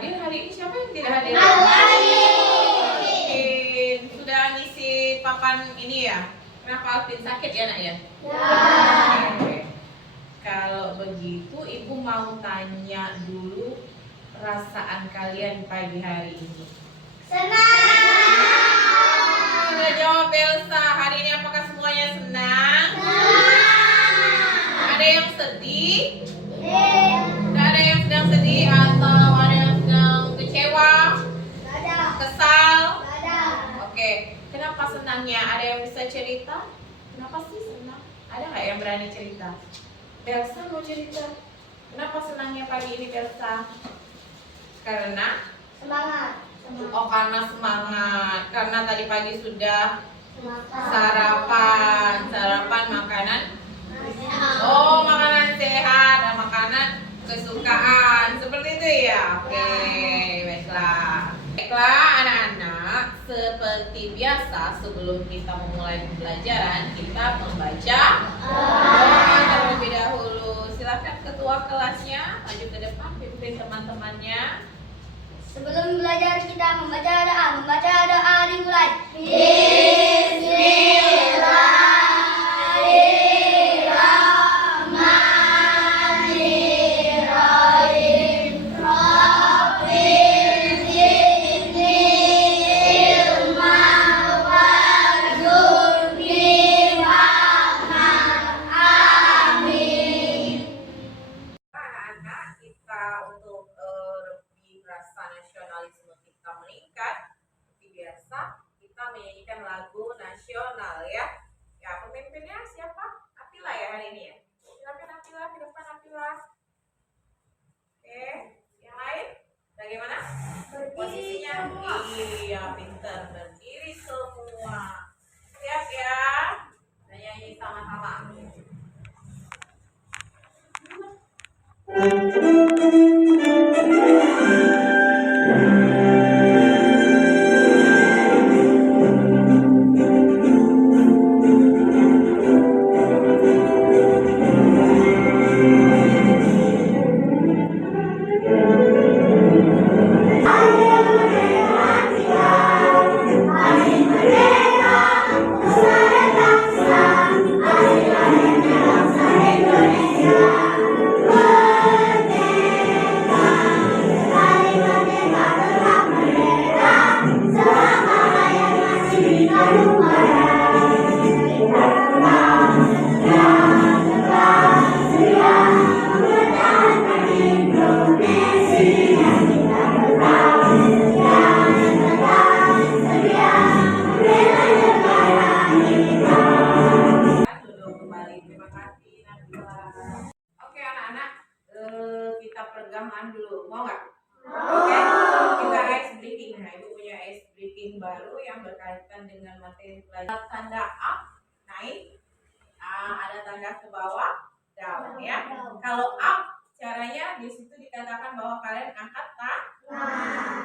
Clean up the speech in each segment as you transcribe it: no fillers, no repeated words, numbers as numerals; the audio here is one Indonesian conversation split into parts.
hadir hari ini? Siapa yang tidak hadir? Sudah ngisi papan ini ya? Kenapa Alvin sakit ya nak ya? Oke. Kalau begitu ibu mau tanya dulu perasaan kalian pagi hari ini. Senang. Udah jawab Elsa. Hari ini apakah semuanya senang? Ada yang sedih? Tidak ada yang sedang sedih atau ada yang sedang kecewa? Kesal? Oke. Kenapa senangnya? Ada yang bisa cerita? Kenapa sih senang? Ada nggak yang berani cerita? Belsa mau cerita. Kenapa senangnya pagi ini Belsa? Karena? Semangat. Oh, karena semangat. Karena tadi pagi sudah sarapan makanan. Oh, makanan sehat dan makanan kesukaan. Seperti itu ya. Oke, baiklah. Baiklah anak-anak, seperti biasa sebelum kita memulai pembelajaran, kita membaca doa terlebih dahulu. Silakan ketua kelasnya maju ke depan, pimpin teman-temannya. Sebelum belajar kita membaca doa dimulai. Bismillahirrahmanirrahim. Rabbil iznil warzuqni rahmah. Amin. Anak-anak kita untuk lebih rasa nasionalisme kita meningkat, seperti biasa kita menyanyikan lagu nasional ya. Ya, pemimpinnya siapa? Apila ya hari ini ya. Silakan Apila, ke depan Apila. Oke, yang lain bagaimana? Posisinya? Iya, pinter, berdiri semua. Siap ya? Kita nyanyi sama-sama. Oke anak-anak, kita peregangan dulu, mau nggak? Oke, kita ice breaking. Nah, ibu punya ice breaking baru yang berkaitan dengan materi pelajaran. Tanda up, naik, ada tanda ke bawah, down ya. Kalau up, caranya di situ dikatakan bahwa kalian angkat tangan.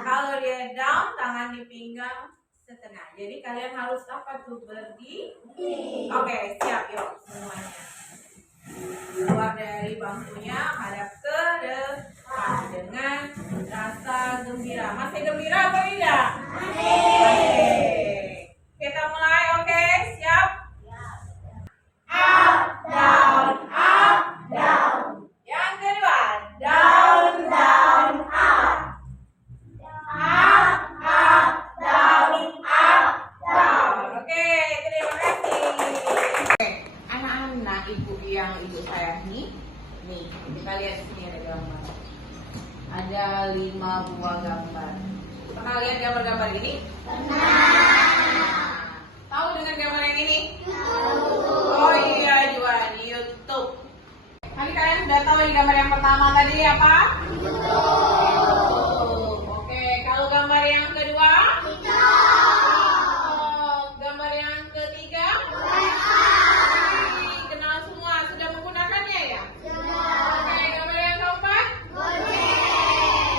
Kalau dia down, tangan di pinggang setengah. Jadi kalian harus apa tuh? Berdiri. Oke, siap yuk semuanya. Keluar dari bangkunya, hadap ke depan dengan rasa gembira. Masih gembira apa tidak? Masih. Kita mulai, oke? Siap? Up, down, up, down. Yang kedua, down, down, up. Up, up, down, up, down. Oke, terima kasih. Oke, anak-anak ibu sayangi, nih kita lihat sini ada gambar. Ada 5 buah gambar. Pernah lihat gambar-gambar ini? Tahu dengan gambar yang ini? Oh iya, juga di YouTube. Tadi kalian sudah tahu di gambar yang pertama tadi apa? Oke, kalau gambar yang kedua? Gambar yang ketiga? Kenal semua, sudah menggunakannya ya? Oke, gambar yang keempat?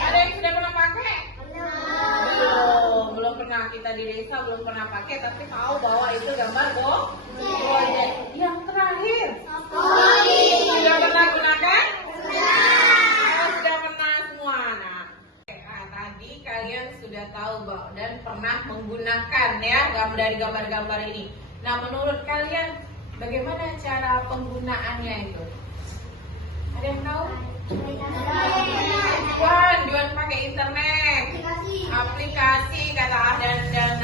Ada yang sudah pernah pakai? Belum pernah. Kita di desa belum pernah pakai, tapi tahu bahwa itu gambar gojek. Yang terakhir? Sudah pernah gunakan? Sudah pernah semua. Nah, kalian sudah tahu dan pernah menggunakan ya dari gambar-gambar ini. Nah, menurut kalian bagaimana cara penggunaannya itu? Ada yang tahu? Jual pakai internet, aplikasi kata Ahdan dan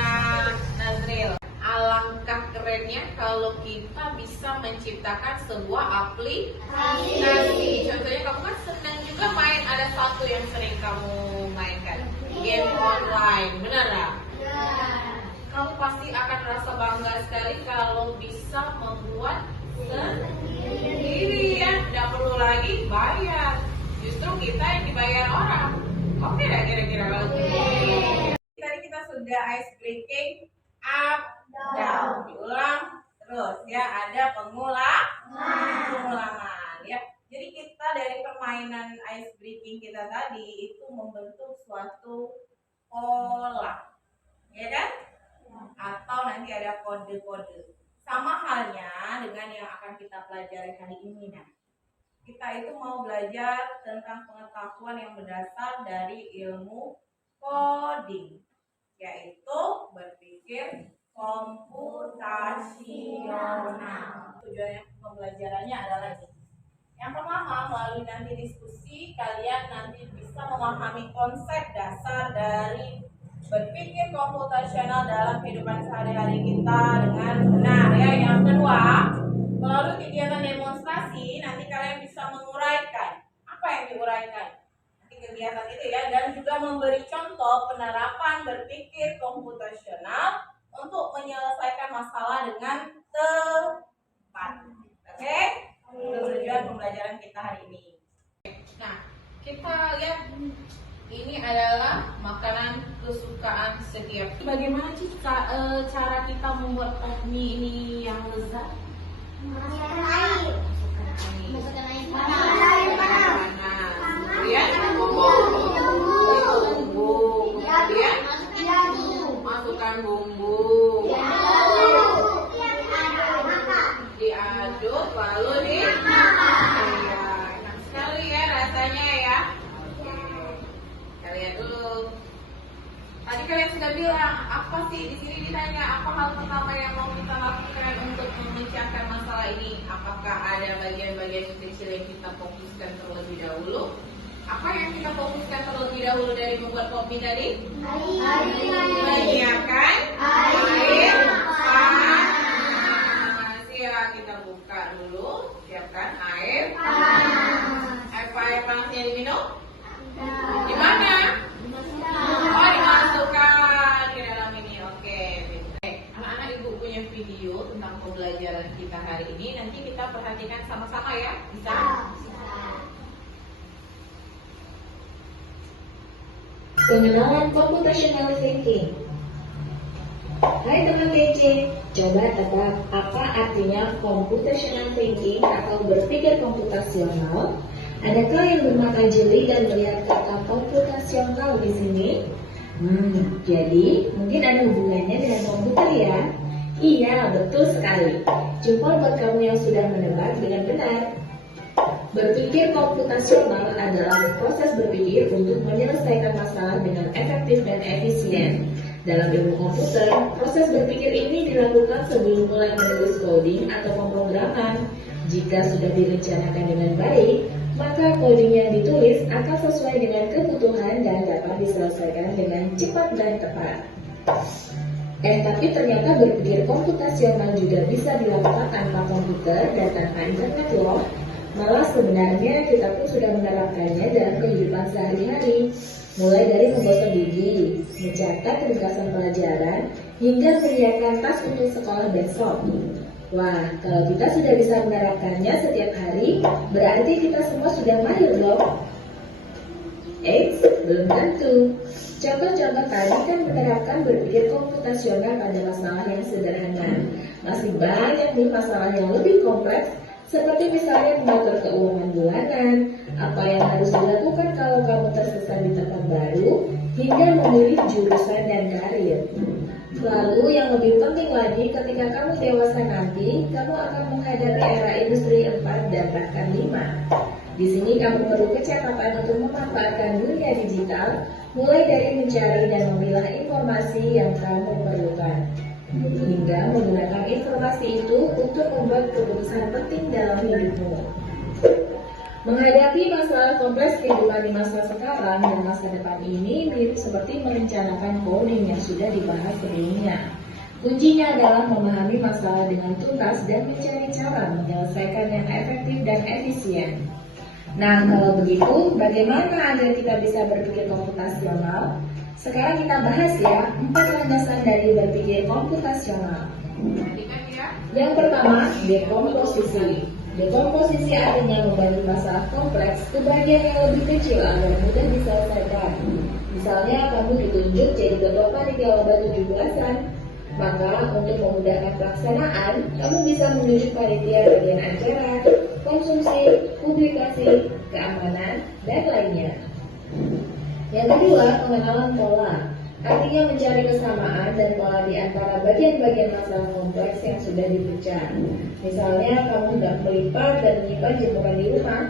Nazril. Alangkah kerennya kalau kita bisa menciptakan sebuah aplikasi. Contohnya kamu kan senang juga main, ada satu yang sering kamu mainkan, game online, benar nggak? Kamu pasti akan merasa bangga sekali kalau bisa membuat sendiri ya, tidak perlu lagi bayar. Justru kita yang dibayar orang. Oke lah kira-kira lagu. Tadi kita sudah ice breaking up down, diulang terus ya, ada pengulangan ya. Jadi kita dari permainan ice breaking kita tadi itu membentuk suatu pola, ya kan? Atau nanti ada kode-kode. Sama halnya dengan yang akan kita pelajari hari ini. Nah, kita itu mau belajar tentang pengetahuan yang berdasar dari ilmu coding, yaitu berpikir komputasional. Tujuannya pembelajarannya adalah ini. Yang pertama, melalui nanti diskusi, kalian nanti bisa memahami konsep dasar dari berpikir komputasional dalam kehidupan sehari-hari kita dengan benar ya. Yang kedua, melalui kegiatan demonstrasi nanti kalian bisa menguraikan apa yang diuraikan nanti kegiatan itu ya, dan juga memberi contoh penerapan berpikir komputasional untuk menyelesaikan masalah dengan tepat. Oke? Itu tujuan pembelajaran kita hari ini. Nah, kita lihat ini adalah makanan kesukaan setiap. Bagaimana sih cara kita membuat mie ini yang lezat? Masukkan air. Masukkan air. Masukkan air panas. Kemudian bumbu. Kemudian masukkan bumbu. Diaduk lalu dimakan. Enak sekali ya rasanya ya. Kita lihat dulu. Tadi kalian sudah bilang apa sih, di sini ditanya apa hal pertama yang mau kita lakukan untuk memecahkan masalah ini? Apakah ada bagian-bagian kecil yang kita fokuskan terlebih dahulu? Apa yang kita fokuskan terlebih dahulu dari membuat kopi tadi? Menyiapkan air panas. Ya, kita buka dulu. Siapkan air panas. Air panasnya diminum? Di mana? Oh, dimasukkan ke dalam ini. Oke. Anak-anak, ibu punya video tentang pembelajaran kita hari ini. Nanti kita perhatikan sama-sama ya. Bisa? Pengenalan computational thinking. Hai teman TC, coba tebak apa artinya computational thinking atau berpikir komputasional? Adakah yang bermata jeli dan melihat kata komputasional di sini? Jadi mungkin ada hubungannya dengan komputer ya? Iya, betul sekali. Jempol buat kamu yang sudah menebak dengan benar. Berpikir komputasional adalah proses berpikir untuk menyelesaikan masalah dengan efektif dan efisien. Dalam ilmu komputer, proses berpikir ini dilakukan sebelum mulai menulis coding atau pemrograman. Jika sudah direncanakan dengan baik, maka coding yang ditulis akan sesuai dengan kebutuhan dan dapat diselesaikan dengan cepat dan tepat. Tapi ternyata berpikir komputasional juga bisa dilakukan tanpa komputer dan tanpa internet loh. Malah sebenarnya kita pun sudah menerapkannya dalam kehidupan sehari-hari, mulai dari menggosok gigi, mencatat ringkasan pelajaran, hingga menyiapkan tas untuk sekolah besok. Wah, kalau kita sudah bisa menerapkannya setiap hari, berarti kita semua sudah mahir loh. Belum tentu. Contoh-contoh tadi kan menerapkan berpikir komputasional pada masalah yang sederhana. Masih banyak nih masalah yang lebih kompleks, seperti misalnya mengatur keuangan bulanan, apa yang harus dilakukan kalau kamu tersesat di tempat baru, hingga memilih jurusan dan karir. Lalu yang lebih penting lagi, ketika kamu dewasa nanti, kamu akan menghadapi era industri 4 dan bahkan 5, Di sini kamu perlu kecakapan untuk memanfaatkan dunia digital, mulai dari mencari dan memilah informasi yang kamu perlukan, hingga menggunakan informasi itu untuk membuat keputusan penting dalam hidupmu. Menghadapi masalah kompleks kehidupan di masa sekarang dan masa depan ini mirip seperti merencanakan coding yang sudah dibahas sebelumnya. Kuncinya adalah memahami masalah dengan tuntas dan mencari cara menyelesaikan yang efektif dan efisien. Nah, kalau begitu, bagaimana agar kita bisa berpikir komputasional? Sekarang kita bahas ya, 4 landasan dari berpikir komputasional. Yang pertama, dekomposisi. Dekomposisi artinya membagi masalah kompleks ke bagian yang lebih kecil agar mudah diselesaikan. Misalnya, kamu ditunjuk jadi ketua panitia lomba 17-an. Maka, untuk memudahkan pelaksanaan, kamu bisa menunjuk panitia bagian acara, konsumsi, publikasi, keamanan, dan lainnya. Yang kedua, pengenalan pola. Artinya mencari kesamaan dan pola di antara bagian-bagian masalah kompleks yang sudah dipecah. Misalnya, kamu hendak melipat dan menyimpan jemuran di rumah,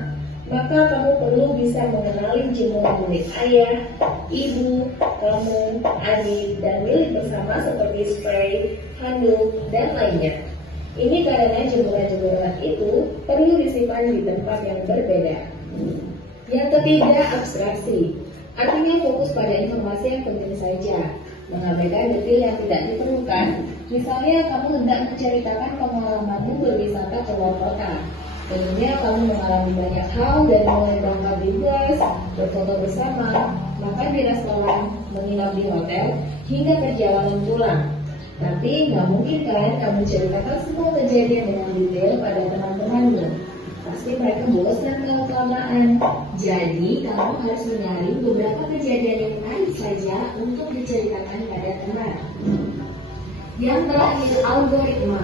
maka kamu perlu bisa mengenali jemuran milik ayah, ibu, kamu, adik, dan milik bersama seperti spray, handuk, dan lainnya. Ini karena jemuran-jemuran itu perlu disimpan di tempat yang berbeda. Yang ketiga, abstraksi. Artinya fokus pada informasi yang penting saja, mengabaikan detail yang tidak diperlukan. Misalnya, kamu hendak menceritakan pengalamanmu berwisata ke luar kota. Tentunya kamu mengalami banyak hal dari mulai berangkat di bus, berfoto bersama, makan di restoran, menginap di hotel, hingga perjalanan pulang. Tapi nggak mungkin kan kamu ceritakan semua kejadian dengan detail pada teman-temanmu. Pasti mereka bosan kalau kelamaan. Jadi kamu harus menyaring beberapa kejadian yang menarik saja untuk diceritakan pada teman. Yang terakhir, algoritma.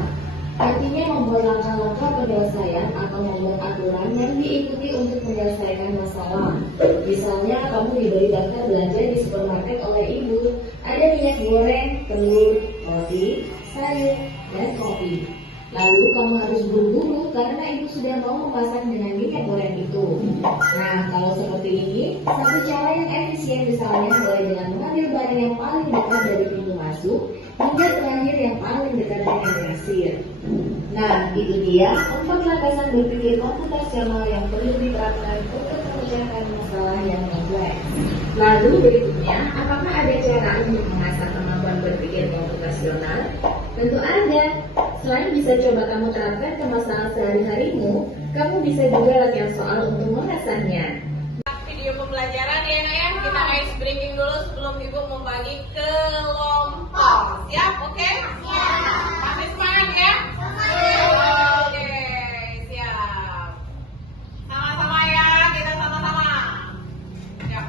Artinya membuat langkah-langkah penyelesaian atau membuat aturan yang diikuti untuk menyelesaikan masalah. Misalnya, kamu diberi daftar belanja di supermarket oleh ibu. Ada minyak goreng, telur, roti, sayur, dan kopi. Lalu kamu harus buru-buru karena ibu sudah mau memasak dengan minyak goreng itu. Nah, kalau seperti ini, satu cara yang efisien misalnya mulai dengan mengambil barang yang paling dekat dari pintu masuk hingga terakhir yang paling dekat dengan kasir. Nah, itu dia 4 landasan berpikir komputasional yang perlu diterapkan untuk memecahkan masalah yang kompleks. Lalu berikutnya, apakah ada cara untuk mengasah kemampuan berpikir komputasional? Tentu ada. Selain bisa coba kamu terapkan ke masalah sehari-harimu, kamu bisa juga latihan soal untuk mengasahnya. Video pembelajaran ya nak ya, kita ice breaking dulu sebelum ibu membagi kelompok. Siap? Oke? Siap. Masih semangat ya? Oke, siap. Sama-sama ya, kita sama-sama. Siap.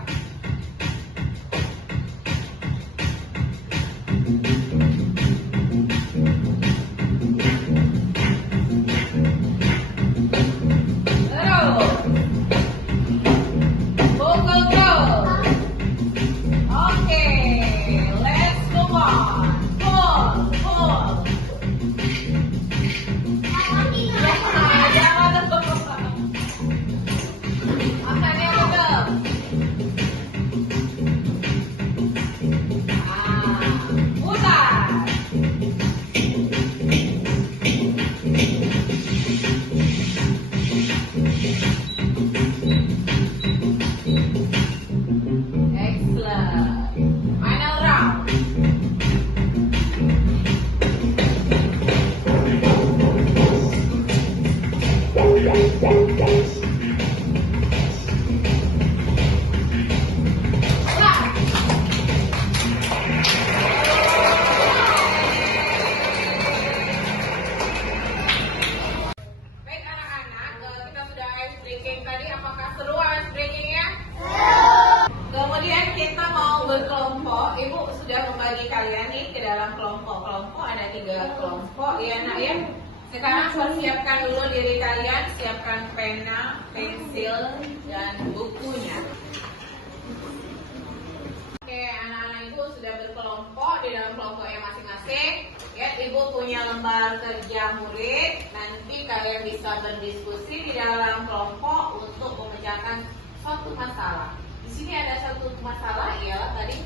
Kelompok ada 3 kelompok ya nak ya. Sekarang persiapkan dulu diri kalian, siapkan pena, pensil, dan bukunya. Oke, anak-anak ibu sudah berkelompok di dalam kelompoknya masing-masing. Ya, ibu punya lembar kerja murid. Nanti kalian bisa berdiskusi di dalam kelompok untuk mengerjakan suatu masalah. Di sini ada satu masalah ialah tadi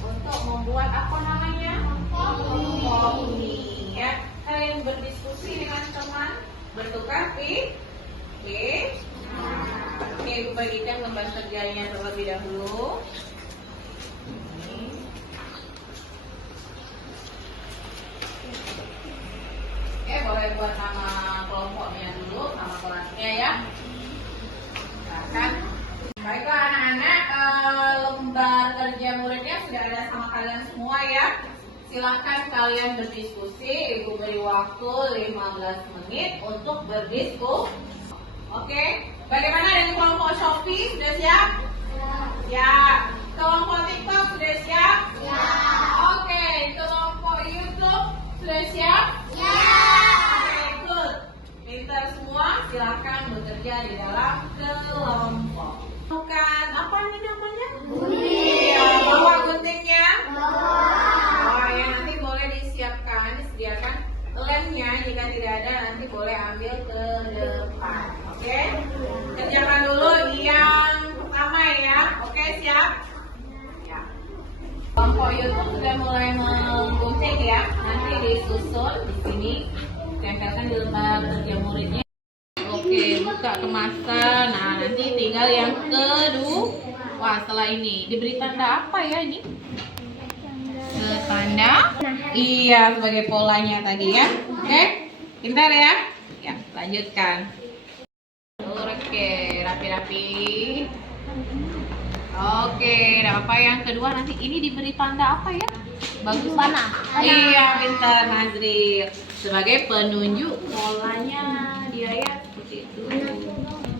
untuk membuat apa namanya? Kopi. Ya, kalian berdiskusi dengan teman, bertukar ide. Oke, Ibu bagikan lembar kerjanya terlebih dahulu. Oke, boleh buat nama kelompoknya dulu, nama kelasnya ya. Silakan. Baiklah anak-anak, lembar kerja muridnya sudah ada sama kalian semua ya. Silakan kalian berdiskusi. Ibu beri waktu 15 menit untuk berdiskusi. Oke, bagaimana dengan kelompok Shopee? Sudah siap? Siap. Kelompok TikTok sudah siap? Oke, kelompok YouTube sudah siap? Oke, good. Pintar semua, silakan bekerja di dalam kelompok. Bukan apa ini namanya? Iya, bawa guntingnya. Oh ya, nanti boleh disediakan lemnya. Jika tidak ada, nanti boleh ambil ke depan. Oke, kerjakan dulu yang pertama ya. Oke, siap? Ya. Kelompok YouTube sudah mulai menggunting ya. Nanti disusun di sini, tempelkan di lembar kerja muridnya. Oke, buka kemasan. Nah, nanti tinggal yang kedua. Wah, setelah ini diberi tanda apa ya ini? Tanda? Iya, sebagai polanya tadi ya. Oke, pintar ya. Ya, lanjutkan. Oke, rapi-rapi. Oke, nah apa yang kedua nanti ini diberi tanda apa ya? Bagus mana? Iya, pintar Nazril. Sebagai penunjuk polanya dia ya seperti itu.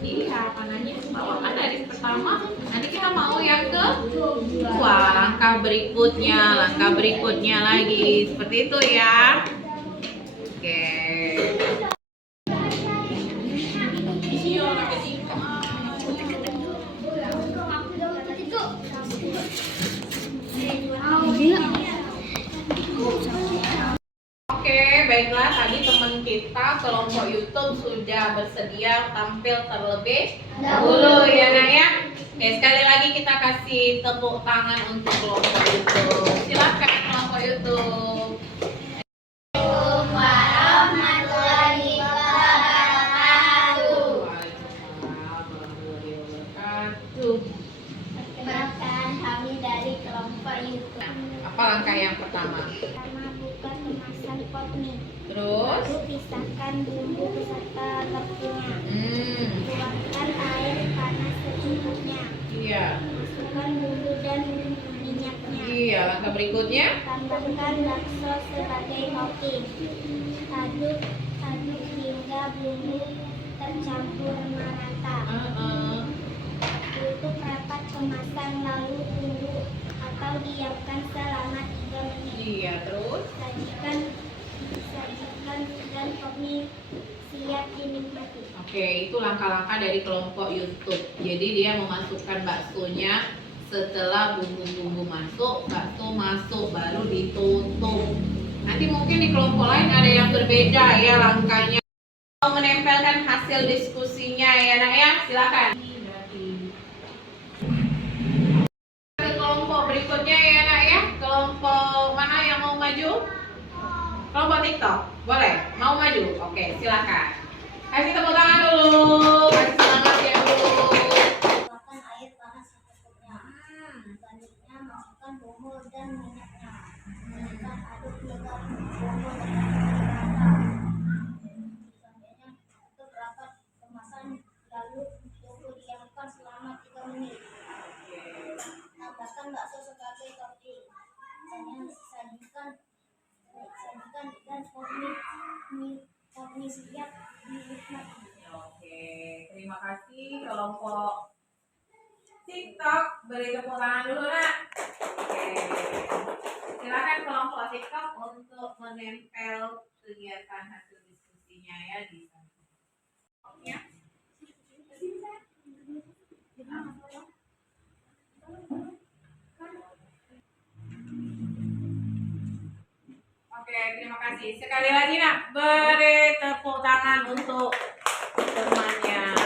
Iya, panahnya bawakan dari pertama. Nanti kita mau yang kedua, langkah berikutnya lagi seperti itu ya. Oke. Oke, baiklah tadi teman kita kelompok YouTube sudah bersedia tampil terlebih dahulu ya Nak ya. Oke, sekali lagi kita kasih tepuk tangan untuk kelompok YouTube. Silakan kelompok YouTube. Warahmatullahi wabarakatuh. Waalaikumsalam warahmatullahi wabarakatuh. Perkenalkan kami dari kelompok YouTube. Apa langkah yang pertama? Pertama, buka kemasan pot mie. Terus? Lalu pisahkan bumbu beserta tepungnya. Tuangkan air panas secukupnya. Iya. Masukkan bumbu dan minyaknya. Iya, langkah berikutnya? Tambahkan bakso sebagai topping. Aduk hingga bumbu tercampur merata. Tutup rapat kemasan lalu tunggu atau diamkan selama 3 menit. Iya, terus? Sajikan dan topping siap dinikmati. Oke, itu langkah-langkah dari kelompok YouTube. Jadi dia memasukkan baksonya setelah bumbu-bumbu masuk, bakso masuk, baru ditutup. Nanti mungkin di kelompok lain ada yang berbeda ya langkahnya. Mau menempelkan hasil diskusinya ya Nak ya, silakan. Ke kelompok berikutnya ya Nak ya. Kelompok mana yang mau maju? Kelompok TikTok, boleh? Mau maju? Oke, silakan. Kasih tepuk tangan dulu, kasih semangat ya Bu. Tuangkan air panas secukupnya. Selanjutnya masukkan bumbu dan minyaknya. Kemudian aduk hingga bumbu merata. Selanjutnya tutup rapat kemasan lalu tunggu diamkan selama 3 menit. Tambahkan bakso sebagai topping. Sajikan dan topping siap dinikmati. Oke, terima kasih kelompok TikTok. Beri tepuk tangan dulu Nak. Oke, silakan kelompok TikTok untuk menempel kegiatan hasil diskusinya ya di sana. Ya. Oke, terima kasih. Sekali lagi Nak, beri tepuk tangan untuk temannya.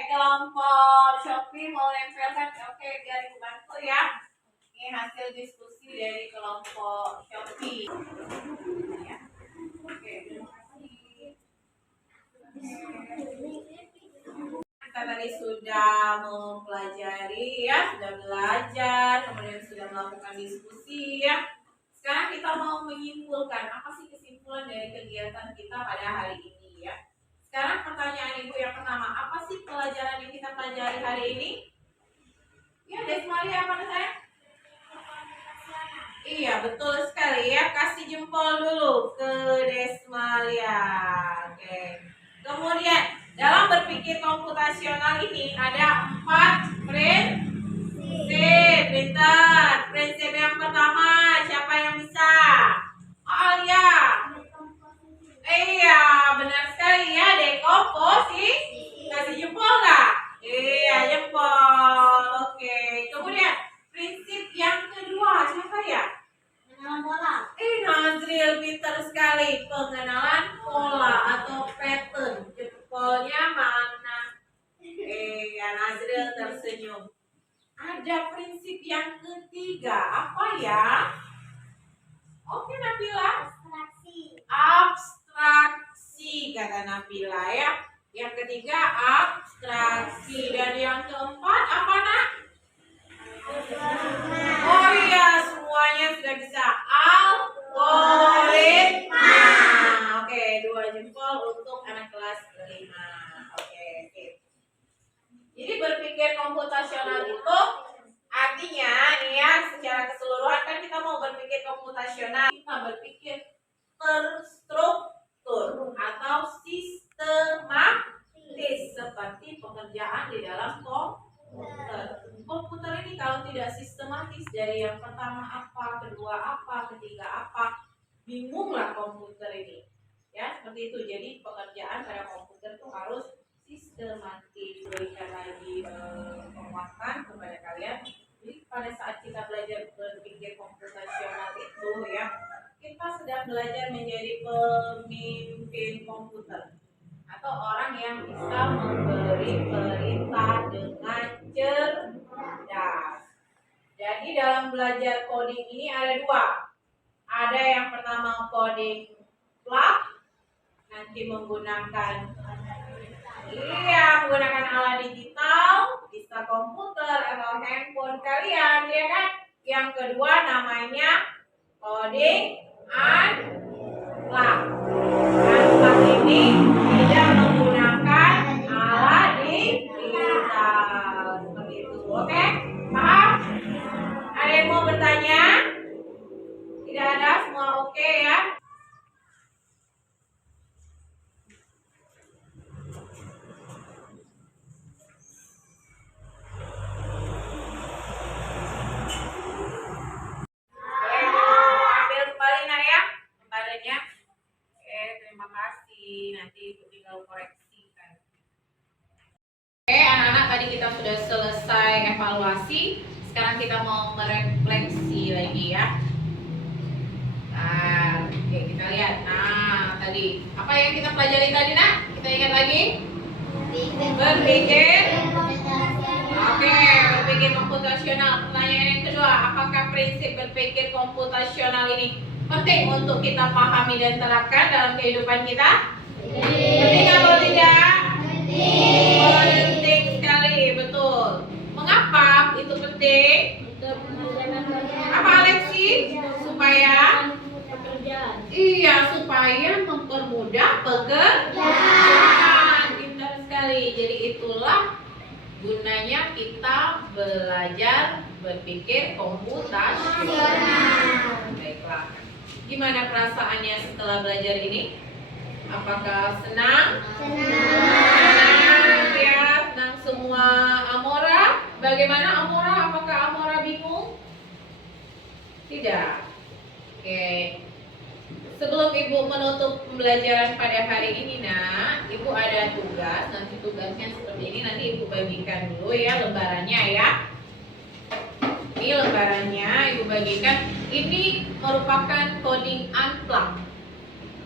Kelompok kelompok Shopee mau nempelkan? Oke, biar Ibu bantu ya. Ini hasil diskusi dari kelompok Shopee. Ya. Oke, terima kasih. Kita tadi sudah mempelajari ya, sudah belajar, kemudian sudah melakukan diskusi ya. Sekarang kita mau menyimpulkan apa sih kesimpulan dari kegiatan kita pada hari ini ya. Sekarang pertanyaan Ibu yang pertama, apa sih pelajaran yang kita pelajari hari ini? Ya, Desmalia apa saya? Iya, betul sekali ya. Kasih jempol dulu ke Desmalia. Oke. Kemudian dalam berpikir komputasional ini ada 4 prinsip. Pintar. Prinsip yang pertama, siapa yang bisa? Alia. Iya, benar sekali ya. Dekomposisi. Kasih jempol nggak? Iya, jempol. Oke. Kemudian prinsip yang kedua, siapa ya? Mengenal pola. Nazril pintar sekali. Pengenalan pola atau pattern. Jempolnya mana? Ya, Nazril tersenyum. Ada prinsip yang ketiga, apa ya? Oke, Nabila. Abstraksi kata Nabila ya. Yang ketiga abstraksi, dan yang keempat apa nak? Oh iya, semuanya sudah bisa. Algoritma. Oke, 2 jempol untuk anak kelas 5. Oke. Jadi berpikir komputasional itu artinya nih ya, secara keseluruhan kan kita mau berpikir komputasional, kita berpikir terstruktur atau sistematis seperti pekerjaan di dalam komputer. Komputer ini kalau tidak sistematis, dari yang pertama apa, kedua apa, ketiga apa, bingunglah komputer ini. Ya, seperti itu. Jadi pekerjaan pada komputer itu harus sistematis. Berikan lagi penguatan kepada kalian. Jadi pada saat kita belajar berpikir komputasional itu ya, kita sedang belajar menjadi pemimpin komputer atau orang yang bisa memberi perintah dengan cerdas. Jadi dalam belajar coding ini ada 2. Ada yang pertama coding plug, nanti menggunakan menggunakan alat digital, bisa komputer atau handphone kalian, ya kan? Yang kedua namanya coding unplug. Unplug ini tidak menggunakan alat digital. Seperti itu, oke? Paham? Ada yang mau bertanya? Tidak ada, semua oke ya? Tadi kita sudah selesai evaluasi, sekarang kita mau merefleksi lagi ya. Nah, oke, kita lihat. Nah, tadi apa yang kita pelajari tadi, nak? Kita ingat lagi? Berpikir. Oke, berpikir komputasional. Pertanyaan yang kedua, apakah prinsip berpikir komputasional ini penting untuk kita pahami dan terapkan dalam kehidupan kita? Penting atau tidak? Penting sekali, betul. Mengapa itu penting? Apa Alexi? Supaya supaya mempermudah pekerjaan. Pintar sekali. Jadi itulah gunanya kita belajar berpikir komputasional. Baiklah. Gimana perasaannya setelah belajar ini? Apakah senang? Senang ya, senang semua. Amora, bagaimana Amora? Apakah Amora bingung? Tidak. Oke. Sebelum Ibu menutup pembelajaran pada hari ini, nak, Ibu ada tugas. Nanti tugasnya seperti ini. Nanti Ibu bagikan dulu ya lembarannya ya. Ini lembarannya Ibu bagikan. Ini merupakan coding unplug.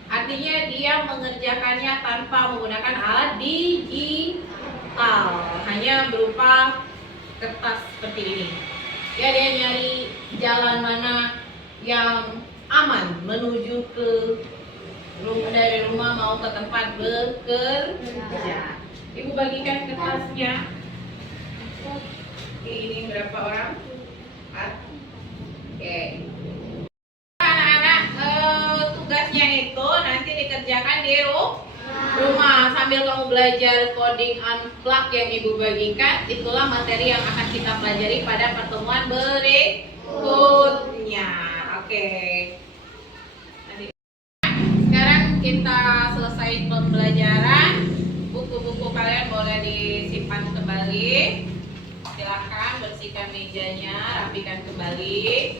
Artinya dia mengerjakannya tanpa menggunakan alat digital. hanya berupa kertas seperti ini. Ya, dia nyari jalan mana yang aman menuju ke dari rumah mau ke tempat bekerja. Ibu bagikan kertasnya. Oke, ini berapa orang? 4. Oke. Anak-anak, tugasnya itu nanti dikerjakan di rumah sambil kamu belajar coding unplug yang ibu bagikan. Itulah materi yang akan kita pelajari pada pertemuan berikutnya. Oke. Sekarang kita selesai pembelajaran. Buku-buku kalian boleh disimpan kembali. Silakan bersihkan mejanya, rapikan kembali.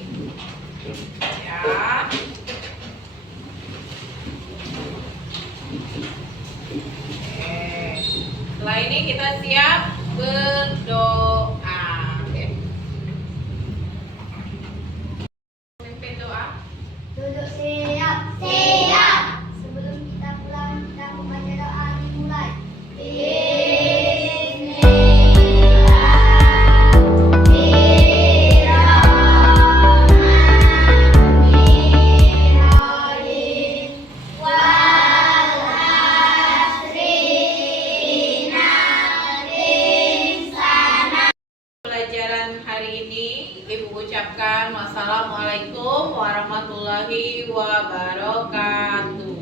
Ya. Setelah ini kita siap berdoa. Oke. Memimpin doa. Duduk siap. Siap. Sebelum kita pulang, kita membaca doa dimulai. Pelajaran hari ini Ibu ucapkan wassalamualaikum warahmatullahi wabarakatuh.